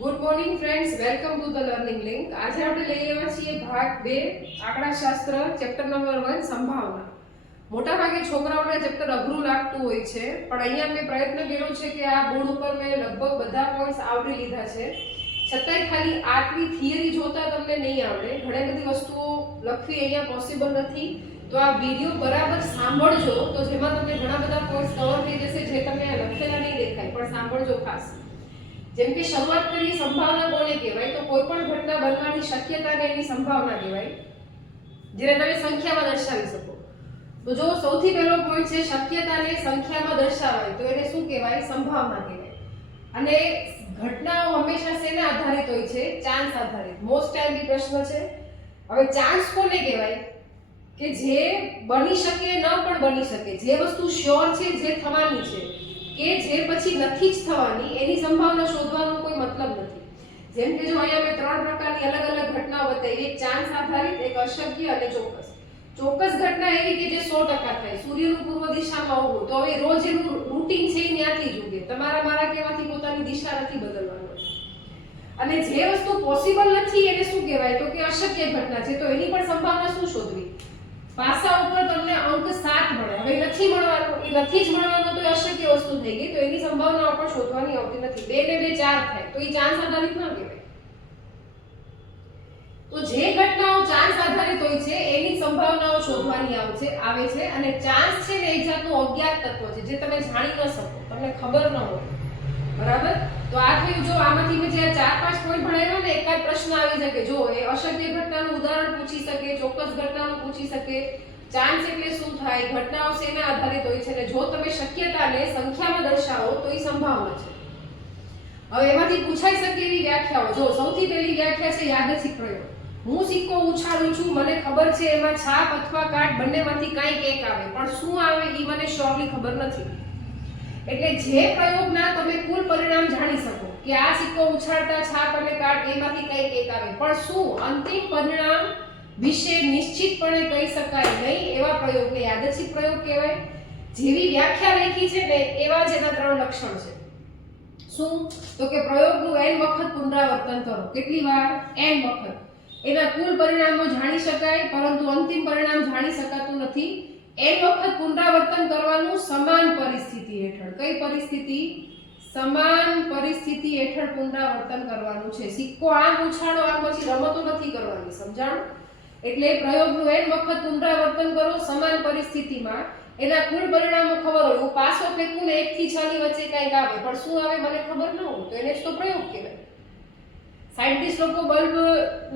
Good morning friends, welcome to the learning link. આજે આપણે લઈ આવ્યા છીએ ભાગ 2 આંકડાશાસ્ત્ર ચેપ્ટર નંબર 1 સંભાવના. મોટાભાગે છોકરાઓને ચેપ્ટર અઘરું લાગતું હોય છે, પણ અહીંયા મેં પ્રયત્ન કર્યો છે કે આ બોર્ડ ઉપર મેં લગભગ બધા પોઈન્ટ્સ આવરી લીધા છે. છતાંય ખાલી આટલી થિયરી જોતા તમને નહીં આવડે. ઘણી બધી વસ્તુઓ લખવી અહીંયા પોસિબલ નથી, તો આ વિડીયો બરાબર સાંભળજો તો જેમાં તમને ઘણા બધા પોઈન્ટ્સ કવર થઈ જશે જે તમને લખેલા નહીં દેખાય, પણ સાંભળજો ખાસ. જેમ કે શરૂઆત કરીએ, સંભાવના કોને કહેવાય? તો કોઈ પણ ઘટના બનવાની શક્યતાને એની સંભાવના કહેવાય, જેને તમે સંખ્યામાં દર્શાવી શકો. તો જો સૌથી પહેલો પોઈન્ટ છે શક્યતાને સંખ્યામાં દર્શાવાય તો એને શું કહેવાય? સંભાવના કહેવાય. અને ઘટનાઓ હંમેશા શેને આધારિત હોય છે? ચાન્સ આધારિત. મોસ્ટ ટાઈમલી પ્રશ્ન છે. હવે ચાન્સ કોને કહેવાય? કે જે બની શકે ન પણ બની શકે, જે વસ્તુ શ્યોર છે, જે થવાની છે, કે જે પછી નથી જ થવાની, એની સંભાવના શોધવાનો કોઈ મતલબ નથી. જેમ કે જો અહીંયા મેં 3 પ્રકારની અલગ અલગ ઘટનાઓ બતાવી, એક ચાન્સ આધારિત, એક અશક્ય અને ચોક્કસ. ચોક્કસ ઘટના એવી કે જે 100% થાય. સૂર્યનું પૂર્વ દિશામાં ઉગવું, તો હવે રોજ એનું રૂટીન છે એ ત્યાંથી જ ઉગે. તમારા મારા કહેવાથી પોતાની દિશા નથી બદલવાની. અને જે વસ્તુ પોસિબલ નથી એને શું કહેવાય? તો કે અશક્ય ઘટના છે. તો એની પણ સંભાવના શું શોધવી? પાસા ઉપર તમને અંક 7 મળે, હવે નથી મળવાનો, એ નથી જ મળવાનો, તો એ અશક્ય વસ્તુ થઈ ગઈ. તો એની સંભાવના પણ શોધવાની આવતી નથી. 2 ને 2 4 થાય, તો એ ચાન્સ આધારિત ન કહેવાય. તો જે ઘટનાઓ ચાન્સ આધારિત હોય છે એની સંભાવનાઓ શોધવાની આવે છે. અને ચાન્સ છે ને એક જાતનું અજ્ઞાત તત્વ છે, જે તમે જાણી ન શકો, તમને ખબર ન હોય. બરાબર? તો આ થયું. જો આમાંથી મેં જે 4-5 પોઈન્ટ ભણાવ્યા ને, એકાદ પ્રશ્ન આવી શકે. જો એ અશક્ય ઘટનાનું ઉદાહરણ પૂછી શકે, ચોક્કસ ઘટનાનું પૂછી શકે, ચાન્સ એટલે શું થાય, ઘટનાઓ શેના આધારિત હોય છે, અને જો તમે શક્યતાને સંખ્યામાં દર્શાવો તો એ સંભાવના છે. હવે એમાંથી પૂછાઈ શકે એવી વ્યાખ્યાઓ. જો સૌથી પહેલી વ્યાખ્યા છે યાદચ્છિક પ્રયોગ. હું સિક્કો ઉછાળું છું, મને ખબર છે એમાં છાપ અથવા કાટ બંનેમાંથી કંઈક એક આવે, પણ શું આવે એ મને શ્યોરલી ખબર નથી. એટલે જે પ્રયોગના તમે કુલ પરિણામ જાણી શકો કે આ સિક્કો ઉછાળતા છાપ અને કાટ એમાંથી કંઈક એક આવે, પણ શું અંતિમ પરિણામ વિશે નિશ્ચિતપણે કહી શકાય નહીં, એવા પ્રયોગને યાદચ્છિક પ્રયોગ કહેવાય. જેવી વ્યાખ્યા લખી છે ને એવા જ એના 3 લક્ષણ છે. શું? તો કે પ્રયોગનું n વખત પુનરાવર્તન કરો. કેટલી વાર? n વખત. એના કુલ પરિણામો જાણી શકાય, પરંતુ અંતિમ પરિણામ જાણી શકાતું નથી. n વખત પુનરાવર્તન કરવાનું સમાન પરિસ્થિતિ હેઠળ. કઈ પરિસ્થિતિ? સમાન પરિસ્થિતિ હેઠળ પુનરાવર્તન કરવાનું છે. સિક્કો આમ ઉછાળો, આમ પછી રમતો નથી કરવાની. સમજાણું? એટલે પ્રયોગનું n વખત પુનરાવર્તન કરો સમાન પરિસ્થિતિમાં. એના કુલ પરિણામો ખબર હોય. હું પાસો ફેંકું ને 1 થી 6 ની વચ્ચે કંઈક આવે, પણ શું આવે મને ખબર ન હોય, તો એને જ તો પ્રયોગ કહેવાય. સાયન્ટિસ્ટ લોકો બલ્બ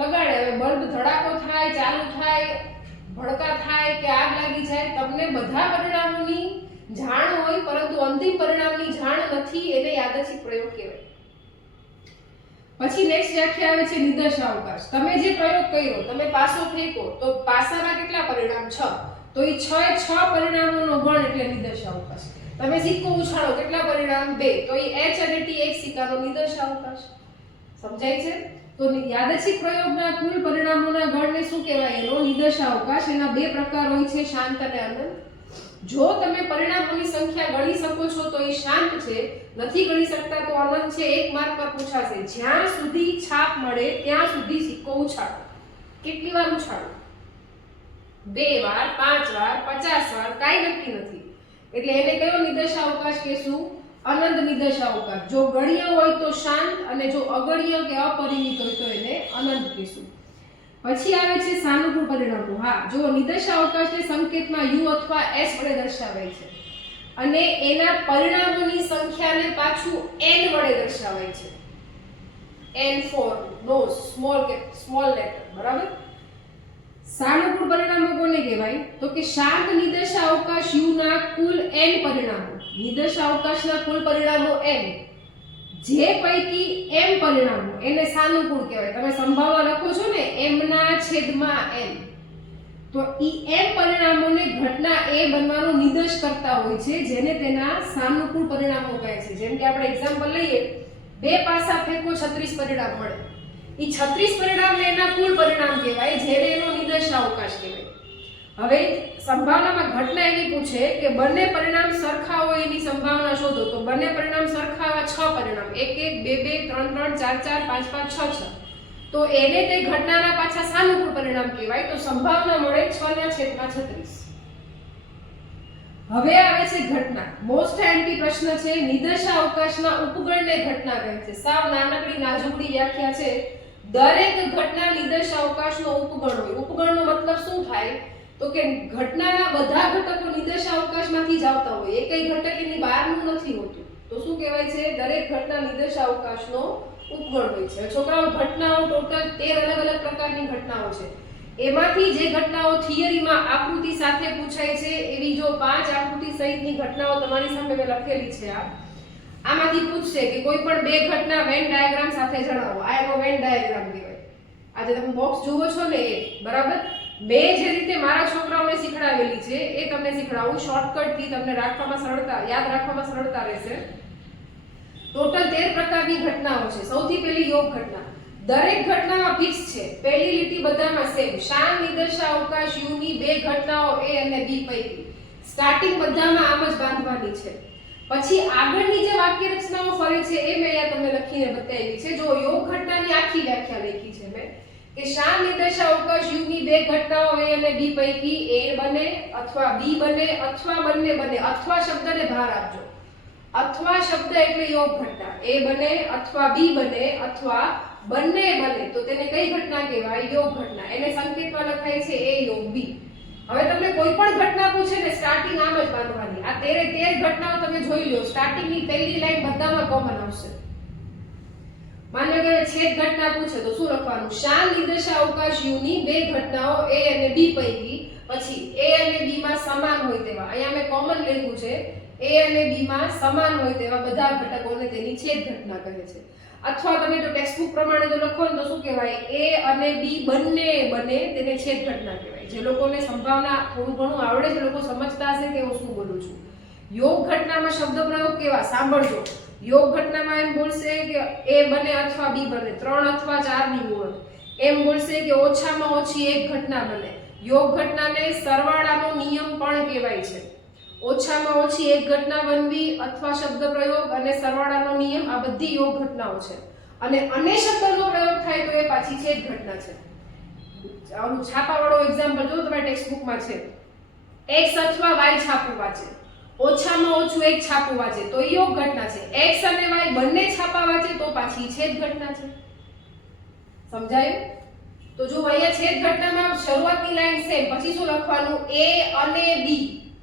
લગાડે, હવે બલ્બ ધડાકો થાય, ચાલુ થાય, ભડકા થાય કે આગ લાગી જાય, તમને બધા પરિણામોની જાણ હોય પરંતુ અંતિમ પરિણામની જાણ નથી, એને યાદચ્છિક પ્રયોગ કહેવાય. પછી નેક્સ્ટ વ્યાખ્યા આવે છે નિદર્શાવકાશ. તમે જે પ્રયોગ કર્યો, તમે પાસો ફેંકો તો પાસાના કેટલા પરિણામ? 6. તો એ 6 પરિણામોનો ગણ એટલે નિદર્શાવકાશ. તમે સિક્કો ઉછાળો, કેટલા પરિણામ? 2. તો એ h અને t એક સિક્કાનો નિદર્શાવકાશ. સમજાય છે? તો યાદચ્છિક પ્રયોગના કુલ પરિણામોના ગણને શું કહેવાય? એનો નિદર્શાવકાશ. એના 2 પ્રકાર હોય છે, શાંત અને અનંત. જો તમે પરિણામોની સંખ્યા ગણી શકો છો તો એ શાંત છે, નથી ગણી શકતા તો અનંત છે. 1 માર્કમાં પૂછાશે, જ્યાં સુધી છાપ મળે ત્યાં સુધી સિક્કો ઉછાળો. કેટલી વાર ઉછાળો? 2 વાર, 5 વાર, 50 વાર, કાંઈ નક્કી નથી. એટલે એને કયો નિદર્શાવકાશ કહેશું? અનંત નિદર્શાવકાશ. જો ગણ્ય હોય તો શાંત, અને જો અગણ્ય કે અપરિમિત હોય તો એને અનંત કહીશું. પછી આવે છે સાનુકૂળ પરિણામો. હા, જો નિદર્શાવકાશને સંકેતમાં u અથવા s વડે દર્શાવાય છે, અને એના પરિણામોની સંખ્યાને પાછું n વડે દર્શાવાય છે. n for nose, small letter. બરાબર? સાનુકૂળ પરિણામો કોને કહેવાય? તો કે શાંત નિદર્શાવકાશ u ના કુલ n પરિણામો. નિદર્શાવકાશના કુલ પરિણામો n, જે પૈકી m પરિણામો એને સાનુકૂળ કહેવાય. તમે સંભાવના લખો છો ને m/n, તો ઈ m પરિણામોને ઘટના a બનવાનો નિર્દેશ કરતા હોય છે, જેને તેના સાનુકૂળ પરિણામો કહે છે. જેમ કે આપણે એક્ઝામ્પલ લઈએ, 2 પાસા ફેંકો 36 પરિણામ મળે. ઈ 36 પરિણામને એના કુલ પરિણામ કહેવાય, જેને એનો નિદર્શાવકાશ કહેવાય. હવે સંભાવનામાં ઘટના એવી પૂછે કે બંને પરિણામ સરખા હોય એની સંભાવના શોધો. તો બંને પરિણામ સરખા એવા 6 પરિણામ 1 1 2 2 3 3 4 4 5 5 6 6. તો એને તે ઘટનાના પાછા સાનુકૂળ પરિણામ કહેવાય. તો સંભાવના મળે 6/36. હવે આવે છે ઘટના. મોસ્ટ એમપી પ્રશ્ન છે. નિદર્શાવકાશના ઉપગણને ઘટના કહે છે. સાવ નાનકડી નાજુકડી વ્યાખ્યા છે. દરેક ઘટના નિદર્શાવકાશનો ઉપગણ હોય. ઉપગણનો મતલબ શું થાય? તો કે ઘટનાના બધા ઘટકો નિદર્શાવકાશમાંથી જ આવતા હોય. એકય ઘટક એની બહારનું નથી હોતું. તો શું કહેવાય છે? દરેક ઘટના નિદર્શાવકાશનો ઉપગણ હોય છે. છોકરાઓ, ઘટનાઓ ટોટલ 13 અલગ અલગ પ્રકારની ઘટનાઓ છે. એમાંથી જે ઘટનાઓ થિયરીમાં આકૃતિ સાથે પૂછાય છે, એવી જો 5 આકૃતિ સહિતની ઘટનાઓ તમારી સામે મેં લખેલી છે. આમાંથી પૂછશે કે કોઈ પણ બે ઘટના વેન ડાયાગ્રામ સાથે જણાવો. આ એનો વેન ડાયાગ્રામ કહેવાય. આજે તમે બોક્સ જુઓ છો ને એ, બરાબર? મેં જે રીતે મારા છોકરાઓને શીખડાવેલી છે એ તમને શીખડાવું. શોર્ટકટથી તમને રાખવામાં સરળતા, યાદ રાખવામાં સરળતા રહેશે. ટોટલ 13 પ્રકારની ઘટનાઓ છે. સૌથી પહેલી યોગ ઘટના. દરેક ઘટનામાં ફિક્સ છે. પહેલી લીટી બધામાં સેમ. શાન નિદર્શાવકાશ યુ ની બે ઘટનાઓ A અને B પૈકી સ્ટાર્ટિંગ બધામાં આમ જ બાંધવાની છે. પછી આગળની જે વાક્ય રચનાઓ ફરે છે એ મેં અહીંયા તમને લખીને બતાવી છે. જો યોગ ઘટનાની આખી વ્યાખ્યા લખી છે મેં કે શાન નિદર્શાવકાશ યુ ની બે ઘટનાઓ A અને B પૈકી A બને અથવા B બને અથવા બંને બને. અથવા શબ્દને ભાર આપજો. અથવા શબ્દ એટલે યોગ ઘટના. A બને અથવા B બને અથવા બંને બને તો તેને કઈ ઘટના કહેવાય? યોગ ઘટના. એને સંકેતમાં લખાય છે A યોગ B. હવે તમને કોઈ પણ ઘટના પૂછે ને સ્ટાર્ટિંગ આમ જ બાંધવાની. આ 13 ઘટનાઓ તમે જોઈ લો. સ્ટાર્ટિંગની પહેલી લાઈન બધામાં કોમન આવશે. માનો કે છેદ ઘટના પૂછે તો શું લખવાનું? શાન નિદર્શાવકાશ યુ ની બે ઘટનાઓ A અને B પૈકી પછી A અને B માં સમાન હોય તેવા. અહીંયા મેં કોમન લખ્યું છે. A અને B માં સમાન હોય તેવા બધા ઘટકોને તેની છેદ ઘટના કહે છે. અથવા તમે જો ટેક્સ્ટબુક પ્રમાણે જો લખો ને તો શું કહેવાય? A અને B બંને બને તેને છેદ ઘટના કહેવાય. જે લોકોને સંભાવના થોડું ઘણું આવડે છે, લોકો સમજતા હશે કે હું શું બોલું છું. યોગ ઘટનામાં શબ્દ પ્રયોગ કેવા સાંભળજો. યોગ ઘટનામાં એમ બોલશે કે A બને અથવા B બને, 3 અથવા 4 ની મૂળત. એમ બોલશે કે ઓછામાં ઓછી એક ઘટના બને. યોગ ઘટનાને સરવાળાનો નિયમ પણ કહેવાય છે. ઓછામાં ઓછી એક ઘટના બનવી અથવા શબ્દ પ્રયોગ અને સરવાળાનો નિયમ આ બધી યોગ ઘટનાઓ છે. અને શબ્દનો પ્રયોગ થાય તો એ પાછી છેદ ઘટના છે. આનું છાપાવાળો એક્ઝામ્પલ જો તમારી ટેક્સ્ટબુકમાં છે. x અથવા y છાપું વાંચે, ઓછામાં ઓછું એક છાપું વાંચે તો એ યોગ ઘટના છે. x અને y બંને છાપા વાંચે તો પાછી છેદ ઘટના છે. સમજાયું? તો જો અહીંયા છેદ ઘટનામાં શરૂઆતની લાઈન સેમ, પછી શું લખવાનું? A અને B.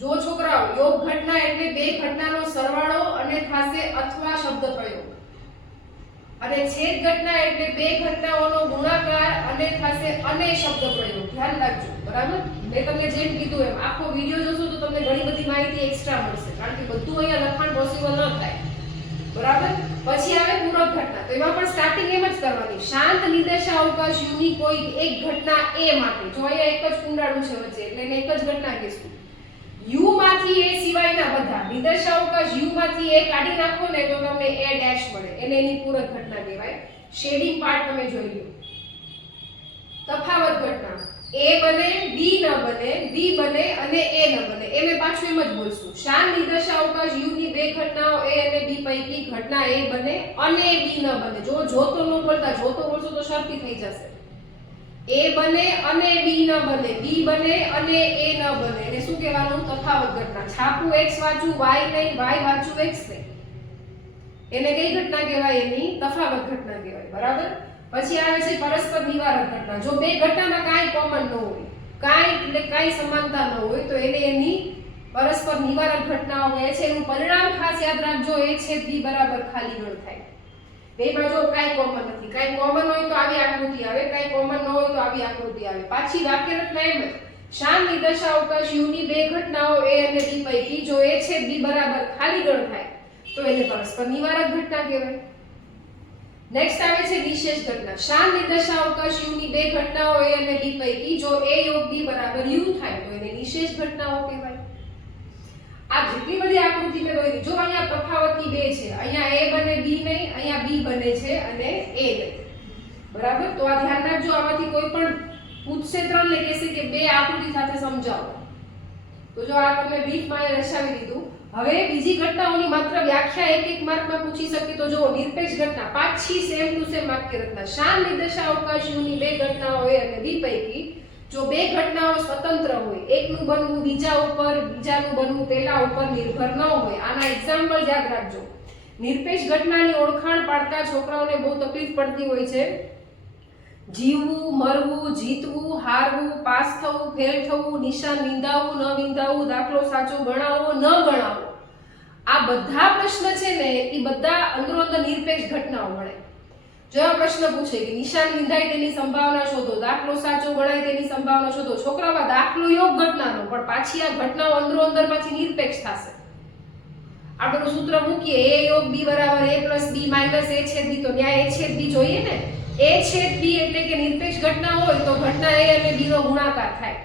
જો છોકરાઓ, યોગ ઘટના એટલે બે ઘટનાનો સરવાળો અને થાશે અથવા શબ્દ પ્રયોગ. અને છેદ ઘટના એટલે બે ઘટનાઓનો ગુણાકાર અને થાશે અને શબ્દ પ્રયોગ. ધ્યાન રાખજો, બરાબર? મેં તમને જેમ કીધું એમ આખો વિડિયો જોશો તો તમને ઘણી બધી માહિતી એક્સ્ટ્રા મળશે, કારણ કે બધું અહીંયા લખાણ પોસિબલ ન થાય, બરાબર? પછી આવે પૂરક ઘટના. તો એમાં પણ સ્ટાર્ટિંગ એમ જ કરવાની. શાંત નિદર્શાવકાશ યુ ની કોઈ એક ઘટના A માટે. જો અહીંયા એક જ કુંડાળું છે વચ્ચે એટલે એને એક જ ઘટના કહીશું. u માંથી A સિવાયના બધા નિદર્શાવકાશ u માંથી A કાઢી નાખો ને તો તમને A ડેશ મળે. એને એની પૂરક ઘટના કહેવાય. શેડિંગ પાર્ટ તમે જોઈ લો. તફાવત ઘટના. A બને, B ન બને, B બને અને A ન બને. એ મેં પાછું એમ જ બોલશું. શાન નિદર્શાવકાશ u ની બે ઘટનાઓ A અને B પૈકી ઘટના A બને અને B ન બને. જો જોતો ન બોલતા, જોતો બોલશો તો શરતી થઈ જશે. A બને અને B ન બને, B બને અને A ન બને. એને શું કહેવાનું? તફાવત ઘટના. છાપું x વાંચું y નહીં, y વાંચું x નહીં. એને કઈ ઘટના કહેવાય? એની તફાવત ઘટના કહેવાય, બરાબર? પછી આવે છે પરસ્પર નિવારક ઘટના. જો બે ઘટનામાં કાંઈ કોમન ન હોય, કાંઈ સમાનતા ન હોય તો એને એની પરસ્પર નિવારક ઘટનાઓ કહે છે. એનું પરિણામ ખાસ યાદ રાખજો. A છેદ B બરાબર ખાલી ગણ થાય. બેમાં જો કાંઈ કોમન નથી. કાંઈ કોમન હોય તો આવી આકૃતિ આવે, કાંઈ કોમન ન હોય તો આવી આકૃતિ આવે. પાછી વાક્ય રચના એમ જ. શાન નિદર્શાવકાશ યુ ની બે ઘટનાઓ A અને B પૈકી જો A છેદ B બરાબર ખાલી ગણ થાય તો એને પરસ્પર નિવારક ઘટના કહેવાય. નેક્સ્ટ આવે છે નિશેષ ઘટના. શાન નિદર્શાવકાશ યુ ની બે ઘટનાઓ A અને B પૈકી જો A યોગ B બરાબર U થાય તો એને નિશેષ ઘટનાઓ કહેવાય. આ જેટલી બધી આકૃતિ મેં દોરી, જો અહીંયા તફાવતની બે છે, અહીંયા A બને B નહીં, અહીંયા B બને છે અને A નહીં, બરાબર? તો આ ધ્યાન રાખજો. આમાંથી કોઈ પણ પૂછશે 3 ને કહેશે કે બે આકૃતિ સાથે સમજાવો. તો જો આ તમને બ્રીફમાં દર્શાવી દીધું. હવે બીજી ઘટનાઓની માત્ર વ્યાખ્યા એક એક માર્કમાં પૂછી શકે. તો જો નિરપેક્ષ ઘટના પાછી સેમ ટુ સેમ વાક્ય રચના. શાન નિર્દેશા અવકાશીઓની બે ઘટનાઓ A અને B પૈકી જો બે ઘટનાઓ સ્વતંત્ર હોય, એકનું બનવું બીજા ઉપર, બીજાનું બનવું પહેલા ઉપર નિર્ભર ન હોય. આના એક્ઝામ્પલ યાદ રાખજો. નિરપેક્ષ ઘટનાની ઓળખાણ પાડતા છોકરાઓને બહુ તકલીફ પડતી હોય છે. જીવવું, મરવું, જીતવું, હારવું, પાસ થવું, ફેલ થવું, નિશાન વિંધાવવું, ન વિંધાવવું, દાખલો સાચો ગણાવવો, ન ગણાવવો. આ બધા પ્રશ્ન છે ને એ બધા અંદરો અંદર નિરપેક્ષ ઘટનાઓ મળે. જો આ પ્રશ્ન પૂછે કે નિશાન વિંધાય તેની સંભાવના શોધો, દાખલો સાચો ગણાય તેની સંભાવના શોધો. છોકરાઓમાં દાખલો યોગ ઘટનાનો, પણ પાછી આ ઘટનાઓ અંદરો અંદર પાછી નિરપેક્ષ થશે. આપણે સૂત્ર મૂકીએ a યોગ b બરાબર a + b - a છેદ b, તો ન્યાય a છેદ b જોઈએ ને. a છેદ b એટલે કે નિરપેક્ષ ઘટના હોય તો ઘટના a અને b નો ગુણાકાર થાય.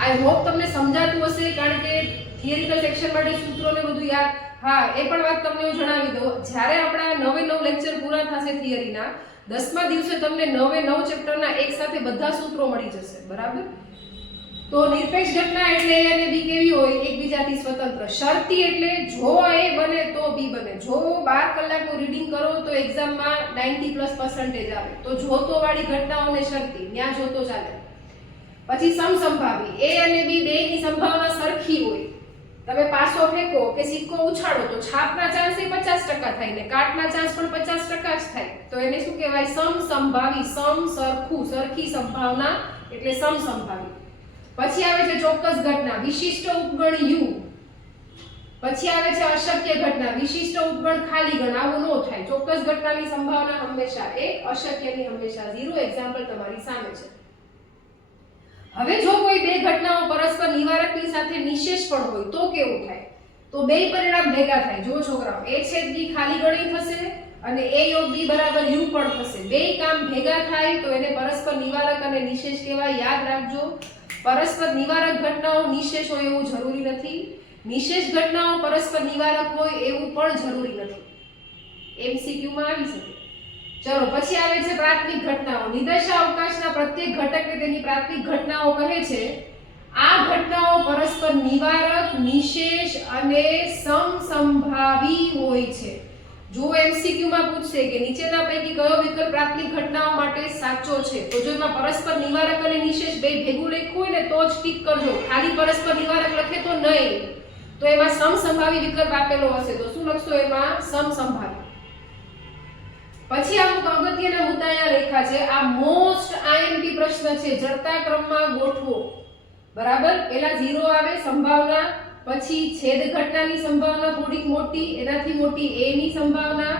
આઈ હોપ તમને સમજાતું હશે, કારણ કે થિયરિકલ સેક્શન માટે સૂત્રોને બધું યાદ. હા, એ પણ વાત તમને હું જણાવી દઉં. જ્યારે આપણા 9 લેક્ચર પૂરા થશે થિયરીના, 10મા દિવસે તમને 9 ચેપ્ટરના એક સાથે બધા સૂત્રો મળી જશે. બરાબર? તો નિરપેક્ષ ઘટના એટલે a અને b કેવી હોય? એકબીજાથી સ્વતંત્ર. શરતી એટલે જો a બને તો b બને. જો 12 કલાકનું રીડિંગ કરો તો એક્ઝામમાં 90+ આવે. તો જોતો વાળી ઘટનાઓને શરતી, ત્યાં જોતો ચાલે. પછી સમસંભાવી. a અને b બેયની સંભાવના સરખી હોય. તમે પાસો ફેંકો કે સિક્કો ઉછાળો તો છાપના ચાન્સ 50% થાય ને કાટના ચાન્સ પણ 50% જ થાય. તો એને શું કહેવાય? સમસંભાવી. સમ સરખું, સરખી સંભાવના એટલે સમસંભાવી. પછી આવે છે ચોક્કસ ઘટના, વિશિષ્ટ ઉપગણ u. પછી આવે છે અશક્ય ઘટના, વિશિષ્ટ ઉપગણ ખાલી ગણ. આવું ન થાય. ચોક્કસ ઘટનાની સંભાવના હંમેશા 1, અશક્યની હંમેશા 0. એક્ઝામ્પલ તમારી સામે છે. હવે જો કોઈ બે ઘટનાઓ પરસ્પર નિવારકની સાથે નિશેષ પણ હોય તો કેવું થાય? તો બે પરિણામ ભેગા થાય. જો છોકરાઓ a છેદ b ખાલી ગણી થશે અને a યોગ b બરાબર u પણ થશે. બે કામ ભેગા થાય તો એને પરસ્પર નિવારક અને નિશેષ કહેવાય. યાદ રાખજો, પરસ્પર નિવારક ઘટનાઓ નિશેષ હોય એવું જરૂરી નથી. નિશેષ ઘટનાઓ પરસ્પર નિવારક હોય એવું પણ જરૂરી નથી. MCQ માં આવી શકે. ચલો, પછી આવે છે પ્રાથમિક ઘટનાઓ. નિર્દેશા અવકાશના પ્રત્યેક ઘટકને તેની પ્રાથમિક ઘટનાઓ કહે છે. આ ઘટનાઓ પરસ્પર નિવારક, નિશેષ અને સમસંભાવી હોય છે. જો MCQ માં પૂછશે કે નીચેના પૈકી કયો વિકલ્પ પ્રાથમિક ઘટનાઓ માટે સાચો છે, તો જો એમાં પરસ્પર નિવારક અને નિશેષ બે ભેગું લખ્યું હોય ને તો જ ટીક કરજો. ખાલી પરસ્પર નિવારક લખે તો નહીં. તો એમાં સમસંભાવી વિકલ્પ આપેલો હશે તો શું લખશો? એમાં સમસંભાવી. પછી અમુક અગત્યના મુદ્દા અહીંયા લખ્યા છે. આ મોસ્ટ IMP પ્રશ્ન છે. જડતા ક્રમમાં ગોઠવો. બરાબર? પહેલા 0 આવે સંભાવના, પછી છેદ ઘટનાની સંભાવના થોડીક મોટી, એનાથી મોટી a ની સંભાવના,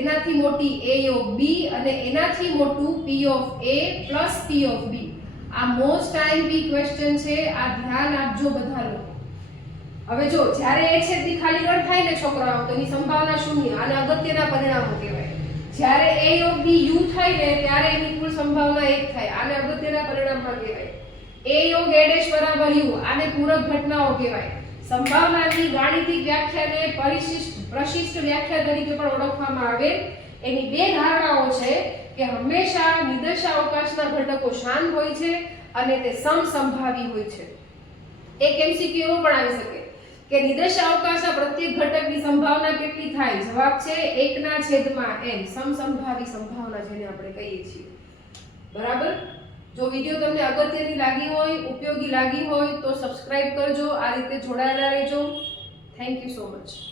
એનાથી મોટી a યોગ b અને એનાથી મોટું p of a plus p of b. આ મોસ્ટ IMP ક્વેશ્ચન છે. આ ધ્યાન આપજો બધા લોકો. હવે જો જ્યારે a છેદ b ખાલી ગણ થાય ને છોકરાઓ, તો એની સંભાવના 0. આને અગત્યના પરિણામો કહેવાય. જ્યારે a યોગ b u થાય ને ત્યારે એની કુલ સંભાવના 1 થાય. આને અગત્યના પરિણામમાં કહેવાય. a યોગ a ડેશ બરાબર u, આને પૂરક ઘટનાઓ કહેવાય. સંભાવનાની ગાણિતિક વ્યાખ્યાને પ્રશિષ્ટ વ્યાખ્યા તરીકે પણ ઓળખવામાં આવે. એની બે ધારણાઓ છે કે હંમેશા નિર્દેશા અવકાશના ઘટકો શાન હોય છે અને તે સમસંભાવી હોય છે. એક MCQ એવો પણ આવી શકે કે નિર્દેશા અવકાશના પ્રત્યેક ઘટકની સંભાવના કેટલી થાય? જવાબ છે 1/n. સમસંભાવી સંભાવના જેને આપણે કહીએ છીએ. બરાબર? જો વિડિયો તમને અગત્યની લાગી હોય, ઉપયોગી લાગી હોય તો સબસ્ક્રાઇબ કરજો. આ રીતે જોડાયેલા રહેજો. Thank you so much.